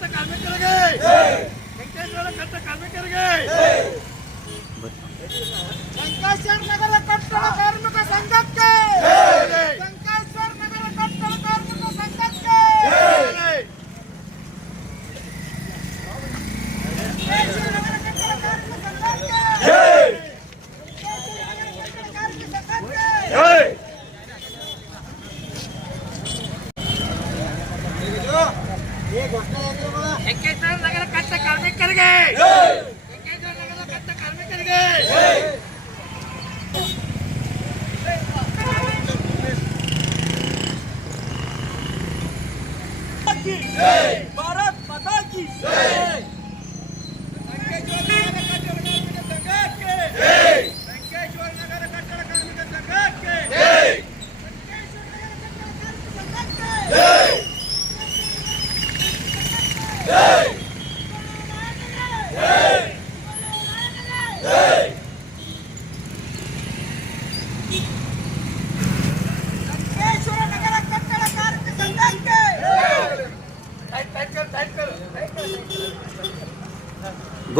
ಕಟ್ಟ ಕಾರ್ಮಿಕರಿಗೆ. ವೆಂಕಟೇಶ್ವರ ಕಟ್ಟ ಕಾರ್ಮಿಕರಿಗೆ. ಶಂಕೇಶ್ವರ ನಗರ ಕಟ್ಟಡ ಕಾರ್ಮಿಕ ಸಂಘಕ್ಕೆ ಶಂಕೇಶ್ವರ ನಗರ ಕಟ್ಟಡ ಕಾರ್ಮಿಕ ಸಂಘಕ್ಕೆ ಶಂಕೇಶ್ವರ ನಗರ ಕಟ್ಟಡ ಕಾರ್ಮಿಕ ಸಂಘಕ್ಕೆ ಶಂಕೇಶ್ವರ ನಗರ ಕಟ್ಟಡ ಕಾರ್ಮಿಕ ಸಂಘಕ್ಕೆ ವೆಂಕಟೇಶ್ವರ ನಗರ ಕಟ್ಟ ಕಾರ್ಮಿಕರಿಗೆ ವೆಂಕಟೇಶ್ವರ ನಗರ ಕಟ್ಟ ಕಾರ್ಮಿಕರಿಗೆ ಭಾರತ್ ಮಾತಾ ಕಿ ವೆಂಕಟೇಶ್ವರ ನಗರ ಕಟ್ಟಡ ಕಾರ್ಮಿಕ ಸಂಘಕ್ಕೆ ಶಂಕೇಶ್ವರ ನಗರ ಕಟ್ಟಡ ಕಾರ್ಮಿಕ ಸಂಘಕ್ಕೆ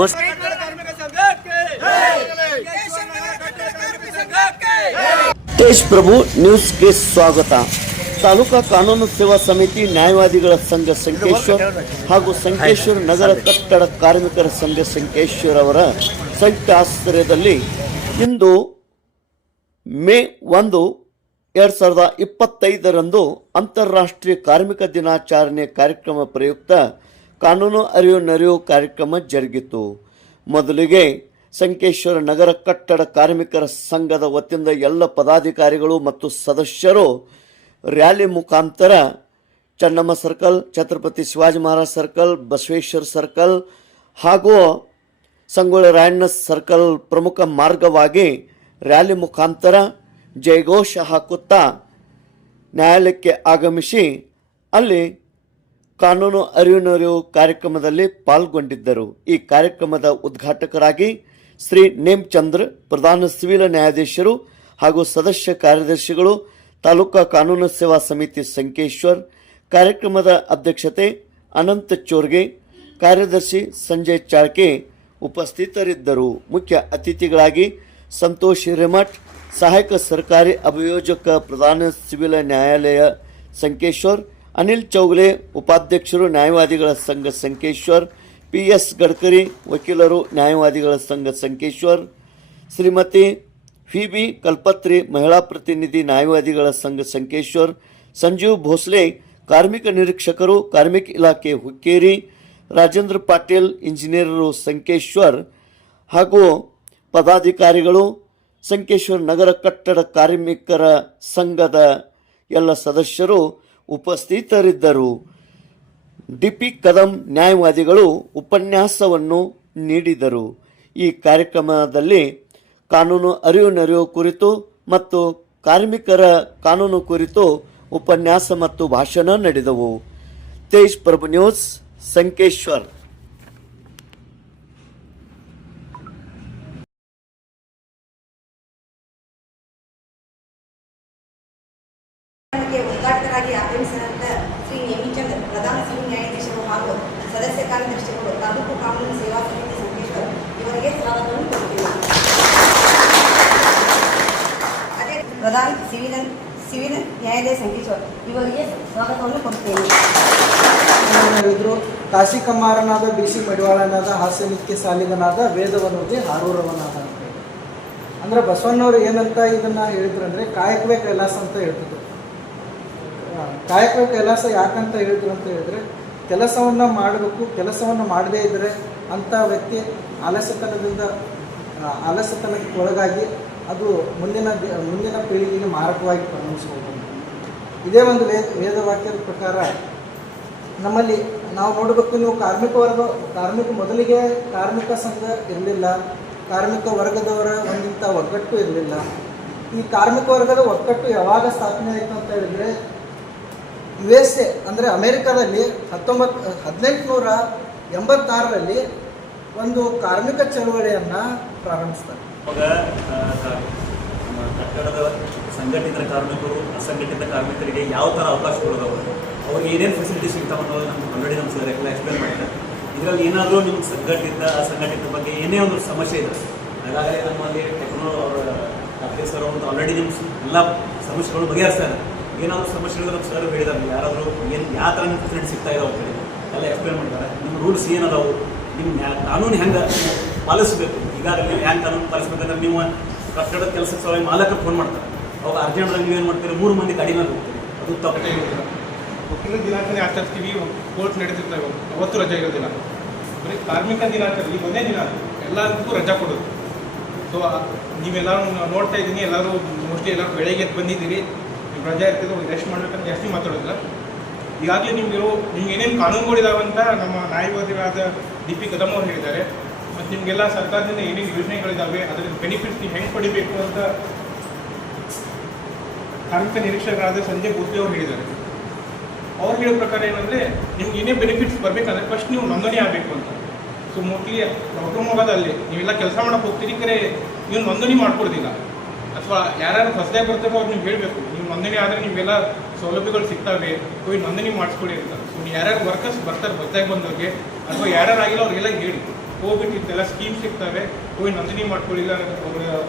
ಸಂಘಕ್ಕೆ ತೇಜ್ ಪ್ರಭು ನ್ಯೂಸ್ಗೆ ಸ್ವಾಗತ. ತಾಲೂಕಾ ಕಾನೂನು ಸೇವಾ ಸಮಿತಿ ನ್ಯಾಯವಾದಿಗಳ ಸಂಘ ಸಂಕೇಶ್ವರ್ ಹಾಗೂ ಸಂಕೇಶ್ವರ್ ನಗರ ಕಟ್ಟಡ ಕಾರ್ಮಿಕರ ಸಂಘ ಸಂಕೇಶ್ವರ್ ಅವರ ಸಂಯುಕ್ತ ಆಶ್ರಯದಲ್ಲಿ ಇಂದು ಮೇ ಒಂದು, ಎರಡು ಸಾವಿರದ ಇಪ್ಪತ್ತೈದರಂದು ಅಂತಾರಾಷ್ಟ್ರೀಯ ಕಾರ್ಮಿಕ ದಿನಾಚರಣೆ ಕಾರ್ಯಕ್ರಮ ಪ್ರಯುಕ್ತ ಕಾನೂನು ಅರಿವು ನರಿವು ಕಾರ್ಯಕ್ರಮ ಜರುಗಿತು. ಮೊದಲಿಗೆ ಸಂಕೇಶ್ವರ ನಗರ ಕಟ್ಟಡ ಕಾರ್ಮಿಕರ ಸಂಘದ ವತಿಯಿಂದ ಎಲ್ಲ ಪದಾಧಿಕಾರಿಗಳು ಮತ್ತು ಸದಸ್ಯರು ರ್ಯಾಲಿ ಮುಖಾಂತರ Channamma circle, Chhatrapati Shivaji Maharaj circle, Basaveshwara circle ಹಾಗೂ ಸಂಗೊಳ್ಳಿ ರಾಯಣ್ಣ ಸರ್ಕಲ್ ಪ್ರಮುಖ ಮಾರ್ಗವಾಗಿ ರ್ಯಾಲಿ ಮುಖಾಂತರ ಜಯಘೋಷ ಹಾಕುತ್ತಾ ನ್ಯಾಯಾಲಯಕ್ಕೆ ಆಗಮಿಸಿ ಅಲ್ಲಿ ಕಾನೂನು ಅರಿವು ಕಾರ್ಯಕ್ರಮದಲ್ಲಿ ಪಾಲ್ಗೊಂಡಿದ್ದರು. ಈ ಕಾರ್ಯಕ್ರಮದ ಉದ್ಘಾಟಕರಾಗಿ ಶ್ರೀ ನೇಮ್ಚಂದ್ರ, ಪ್ರಧಾನ ಸಿವಿಲ್ ನ್ಯಾಯಾಧೀಶರು ಹಾಗೂ ಸದಸ್ಯ ಕಾರ್ಯದರ್ಶಿಗಳು, ತಾಲೂಕಾ ಕಾನೂನು ಸೇವಾ ಸಮಿತಿ ಸಂಕೇಶ್ವರ್, ಕಾರ್ಯಕ್ರಮದ ಅಧ್ಯಕ್ಷತೆ ಅನಂತ ಚೋರ್ಗೆ, ಕಾರ್ಯದರ್ಶಿ ಸಂಜಯ್ ಚಾಳ್ಕೆ ಉಪಸ್ಥಿತರಿದ್ದರು. ಮುಖ್ಯ ಅತಿಥಿಗಳಾಗಿ ಸಂತೋಷ್ ಹಿರೇಮಠ್, ಸಹಾಯಕ ಸರ್ಕಾರಿ ಅಭಿಯೋಜಕ ಪ್ರಧಾನ ಸಿವಿಲ್ ನ್ಯಾಯಾಲಯ ಸಂಕೇಶ್ವರ್ ಅನಿಲ್ ಚೌಗಲೆ, ಉಪಾಧ್ಯಕ್ಷರು, ನ್ಯಾಯವಾದಿಗಳ ಸಂಘ ಸಂಕೇಶ್ವರ್ ಪಿ ಎಸ್ ಗಡ್ಕರಿ, ವಕೀಲರು, ನ್ಯಾಯವಾದಿಗಳ ಸಂಘ ಸಂಕೇಶ್ವರ್, ಶ್ರೀಮತಿ ಫಿಬಿ ಕಲ್ಪತ್ರಿ, ಮಹಿಳಾ ಪ್ರತಿನಿಧಿ, ನ್ಯಾಯವಾದಿಗಳ ಸಂಘ ಸಂಕೇಶ್ವರ್, ಸಂಜೀವ್ ಭೋಸ್ಲೆ, ಕಾರ್ಮಿಕ ನಿರೀಕ್ಷಕರು, ಕಾರ್ಮಿಕ ಇಲಾಖೆ ಹುಕ್ಕೇರಿ, ರಾಜೇಂದ್ರ ಪಾಟೀಲ್, ಇಂಜಿನಿಯರರು ಸಂಕೇಶ್ವರ್ ಹಾಗೂ ಪದಾಧಿಕಾರಿಗಳು, ಸಂಕೇಶ್ವರ್ ನಗರ ಕಟ್ಟಡ ಕಾರ್ಮಿಕರ ಸಂಘದ ಎಲ್ಲ ಸದಸ್ಯರು ಉಪಸ್ಥಿತರಿದ್ದರು. ಡಿಪಿ ಕದಂ ನ್ಯಾಯವಾದಿಗಳು ಉಪನ್ಯಾಸವನ್ನು ನೀಡಿದರು. ಈ ಕಾರ್ಯಕ್ರಮದಲ್ಲಿ ಕಾನೂನು ಅರಿವು ನೆರವು ಕುರಿತು ಮತ್ತು ಕಾರ್ಮಿಕರ ಕಾನೂನು ಕುರಿತು ಉಪನ್ಯಾಸ ಮತ್ತು ಭಾಷಣ ನಡೆದವು. ತೇಜ್ ಪ್ರಭು ನ್ಯೂಸ್, ಸಂಕೇಶ್ವರ್ ಕ್ಕೆ ಉದ್ಘಾಟಕರಾಗಿ ಆಗಮಿಸಿದಂತ ಶ್ರೀ ನೇಮಿಚಂದ್ ಪ್ರಧಾನ ಸಿವಿಲ್ ನ್ಯಾಯಾಧೀಶರು ಹಾಗೂ ಸದಸ್ಯ ಕಾರ್ಯದರ್ಶಿಗಳು ತಾಲೂಕು ಕಾನೂನು ಸೇವಾ ಸಮಿತಿ ಸಂಕೇಶ್ವರ್ ಇವರಿಗೆ ಸ್ವಾಗತವನ್ನು ಕೊಟ್ಟಿಲ್ಲ ಅದೇ ಪ್ರಧಾನ ಸಿವಿಲ್ ಸಿವಿಲ್ ನ್ಯಾಯಾಲಯ ಸಂಕೇಶ್ವರ್ ಇವರಿಗೆ ಸ್ವಾಗತವನ್ನು ಕೊಡ್ತೇನೆ ಇದ್ರು ಕಾಶಿ ಕಮ್ಮಾರನಾದ ಬಿ ಮಡಿವಾಳನಾದ ಹಾಸ್ಯನಿತ್ಯ ಸಾಲಿಗನಾದ ವೇದವನೋದಿ ಹಾರೂರವನಾದ. ಅಂದ್ರೆ ಬಸವಣ್ಣವ್ರು ಏನಂತ ಇದನ್ನ ಹೇಳಿದ್ರು ಅಂದ್ರೆ ಕಾಯಕವೇ ಕೈಲಾಸ ಅಂತ ಹೇಳ್ತಿದ್ರು. ಕಾಯಕವೇ ಕೈಲಾಸ ಯಾಕಂತ ಹೇಳಿದ್ರು ಅಂತ ಹೇಳಿದ್ರೆ ಕೆಲಸವನ್ನ ಮಾಡಬೇಕು, ಕೆಲಸವನ್ನು ಮಾಡದೇ ಇದ್ದರೆ ಅಂಥ ವ್ಯಕ್ತಿ ಆಲಸ್ಯತನದಿಂದ ಆಲಸ್ಯತನಕ್ಕೆ ಒಳಗಾಗಿ ಅದು ಮುಂದಿನ ಮುಂದಿನ ಪೀಳಿಗೆಗೆ ಮಾರಕವಾಗಿ ಪರಿಣಮಿಸಬಹುದು ಇದೇ ಒಂದು ವೇದ, ವೇದವಾಕ್ಯದ ಪ್ರಕಾರ ನಮ್ಮಲ್ಲಿ ನಾವು ನೋಡಬೇಕು, ನೀವು ಕಾರ್ಮಿಕ ವರ್ಗ, ಕಾರ್ಮಿಕ ಮೊದಲಿಗೆ ಕಾರ್ಮಿಕ ಸಂಘ ಇರಲಿಲ್ಲ, ಕಾರ್ಮಿಕ ವರ್ಗದವರ ಒಂದಿಂಥ ಒಗ್ಗಟ್ಟು ಇರಲಿಲ್ಲ. ಈ ಕಾರ್ಮಿಕ ವರ್ಗದ ಒಗ್ಗಟ್ಟು ಯಾವಾಗ ಸ್ಥಾಪನೆ ಆಯಿತು ಅಂತ ಹೇಳಿದ್ರೆ ಯು ಎಸ್ ಎ ಅಂದರೆ ಅಮೇರಿಕಾದಲ್ಲಿ ಹತ್ತೊಂಬತ್ತು ಹದಿನೆಂಟುನೂರ ಎಂಬತ್ತಾರರಲ್ಲಿ ಒಂದು ಕಾರ್ಮಿಕ ಚಳವಳಿಯನ್ನು ಪ್ರಾರಂಭಿಸ್ತಾರೆ. ಕಟ್ಟಡದ ಸಂಘಟಿತ ಕಾರ್ಮಿಕರು, ಅಸಂಘಟಿತ ಕಾರ್ಮಿಕರಿಗೆ ಯಾವ ಥರ ಅವಕಾಶಗಳು ಅವ್ರಿಗೆ ಏನೇನು ಫೆಸಿಲಿಟಿ ಸಿಗ್ತಾವೆ ಅನ್ನೋದು ನಮ್ಗೆ ಆಲ್ರೆಡಿ ನಮ್ಮ ಸರ್ ಎಲ್ಲ ಎಕ್ಸ್ಪ್ಲೇನ್ ಮಾಡಿದ್ದಾರೆ ಇದರಲ್ಲಿ ಏನಾದರೂ ನಿಮ್ಗೆ ಸಂಘಟಿತ, ಅಸಂಘಟಿತ ಬಗ್ಗೆ ಏನೇ ಒಂದು ಸಮಸ್ಯೆ ಇದೆ ಹಾಗಾದರೆ ನಮ್ಮಲ್ಲಿ ಟೆಕ್ನೋ ಅವರ ಕಾರ್ತಿಕ್ ಸರ್ ಅವರು ಆಲ್ರೆಡಿ ನಿಮ್ಮ ಎಲ್ಲ ಸಮಸ್ಯೆಗಳು ಬಗೆಹರಿಸ್ತಾರೆ ಏನಾದರೂ ಸಮಸ್ಯೆಗಳು ನಮ್ಮ ಸರ್ ಹೇಳಿದಾರೆ, ಯಾರಾದರೂ ಏನು ಯಾವ ಥರ ನಿಮ್ಮ ಫೆಸಿಲಿಟಿ ಸಿಗ್ತಾ ಇದಾವೆ ಅಂತೇಳಿ ಎಲ್ಲ ಎಕ್ಸ್ಪ್ಲೇನ್ ಮಾಡ್ತಾರೆ ನಿಮ್ಮ ರೂಲ್ಸ್ ಏನದಾವು? ನಿಮ್ಮ ಕಾನೂನು ಹೆಂಗೆ ಪಾಲಿಸಬೇಕು? ಈಗಾಗಲೇ ನೀವು ಹ್ಯಾಂಗೆ ಕಾನೂನು ಪಾಲಿಸ್ಬೇಕಂದ್ರೆ ನೀವು ಕಟ್ಟಡದ ಕೆಲಸಕ್ಕೆ ಸಲುವಾಗಿ ಮಾಲಕರು ಫೋನ್ ಮಾಡ್ತಾರೆ. ಅವಾಗ ಅರ್ಜೆಂಟ್ದಾಗ ನೀವು ಏನು ಮಾಡ್ತೀರಿ? ಮೂರು ಮಂದಿ ಕಡಿಮೆ ಅದು ತಪ್ಪು. ವಕೀಲ ದಿನಾಚರಣೆ ಆಚರಿಸ್ತೀವಿ ಕೋರ್ಟ್ ನಡೀತಿರ್ತವೆ ಅವತ್ತು ರಜೆ ಇರೋದಿಲ್ಲ ಬರೀ ಕಾರ್ಮಿಕ ದಿನಾಚರಣೆ ಈಗ ಒಂದೇ ದಿನ ಎಲ್ಲರಿಗೂ ರಜಾ ಕೊಡೋದು ಸೊ ನೀವೆಲ್ಲರೂ ನೋಡ್ತಾ ಇದ್ದೀನಿ, ಎಲ್ಲರೂ ಮೋಸ್ಟ್ಲಿ ಎಲ್ಲರೂ ಬೆಳಗ್ಗೆ ಎದ್ದು ಬಂದಿದ್ದೀರಿ. ರಜೆ ಇರ್ತಿದ್ದು ರೆಸ್ಟ್ ಮಾಡ್ಬೇಕಂತ ಜಾಸ್ತಿ ಮಾತಾಡೋದಿಲ್ಲ. ಈಗಾಗಲೇ ನಿಮಗಿರೋ, ನಿಮ್ಗೆ ಏನೇನು ಕಾನೂನುಗಳಿದಾವೆ ಅಂತ ನಮ್ಮ ನ್ಯಾಯವಾದಿಗಳಾದ ಡಿ ಪಿ ಕದಮ್ ಅವರು ಹೇಳಿದ್ದಾರೆ. ಮತ್ತು ನಿಮಗೆಲ್ಲ ಸರ್ಕಾರದಿಂದ ಏನೇನು ಯೋಜನೆಗಳಿದ್ದಾವೆ ಅದರಿಂದ ಬೆನಿಫಿಟ್ಸ್ ನೀವು ಹೆಂಗೆ ಪಡಿಬೇಕು ಅಂತ ಕಾರ್ಮಿಕ ನಿರೀಕ್ಷಕರಾದ ಸಂಜಯ್ ಭೂತ್ಲಿ ಅವರು ಹೇಳಿದ್ದಾರೆ. ಅವ್ರು ಹೇಳೋ ಪ್ರಕಾರ ಏನಂದರೆ, ನಿಮ್ಗೆ ಏನೇ ಬೆನಿಫಿಟ್ಸ್ ಬರಬೇಕಂದ್ರೆ ಫಸ್ಟ್ ನೀವು ನೋಂದಣಿ ಆಗಬೇಕು ಅಂತ. ಸೊ ಮೋಸ್ಟ್ಲಿ ಪ್ರಾಬ್ಲಮ್ ಹೋಗೋದು ಅಲ್ಲಿ, ನೀವೆಲ್ಲ ಕೆಲಸ ಮಾಡೋಕ್ಕೆ ಹೋಗ್ತೀರಿ ಕರೆ ನೀವು ನೋಂದಣಿ ಮಾಡ್ಕೊಡ್ದಿಲ್ಲ. ಅಥವಾ ಯಾರ್ಯಾರು ಹೊಸದೇ ಬರ್ತಾರೋ ಅವ್ರು ನೀವು ಹೇಳಬೇಕು. ನೀವು ನೋಂದಣಿ ಆದರೆ ನಿಮಗೆಲ್ಲ ಸೌಲಭ್ಯಗಳು ಸಿಗ್ತವೆ. ಹೋಗಿ ನೋಂದಣಿ ಮಾಡಿಸ್ಕೊಡಿ ಅಂತ. ಸೊ ಯಾರು ವರ್ಕರ್ಸ್ ಬರ್ತಾರೆ, ಹೊಸದಾಗಿ ಬಂದವ್ರಿಗೆ, ಅಥವಾ ಯಾರ್ಯಾರು ಆಗಿಲ್ಲ ಅವ್ರಿಗೆಲ್ಲ ಹೇಳಿ. ಹೋಗ್ಬಿಟ್ಟು ಇಂತೆಲ್ಲ ಸ್ಕೀಮ್ ಸಿಗ್ತವೆ. ಹೋಗಿ ನೋಂದಣಿ ಮಾಡ್ಕೊಳ್ಳಿಲ್ಲ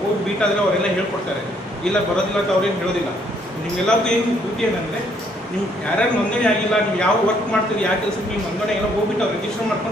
ಹೋಗಿ ಬೀಟ್ ಆದರೆ ಅವರೆಲ್ಲ ಹೇಳ್ಕೊಡ್ತಾರೆ. ಇಲ್ಲ ಬರೋದಿಲ್ಲ ಅಂತ ಅವ್ರೇನು ಹೇಳೋದಿಲ್ಲ. ನಿಮ್ಗೆಲ್ಲರದ್ದು ಏನು ಡ್ಯೂಟಿ ಏನಂದರೆ, ನೀವು ಯಾರ್ಯಾರು ನೋಂದಣಿ ಆಗಿಲ್ಲ, ನೀವು ಯಾವ ವರ್ಕ್ ಮಾಡ್ತೀರಿ, ಯಾವ ಕೆಲಸಕ್ಕೆ ನೀವು ನೋಂದಣಿ ಎಲ್ಲ ಹೋಗ್ಬಿಟ್ಟು ಅವ್ರು ರಿಜಿಸ್ಟರ್ ಮಾಡ್ಕೊಂಡು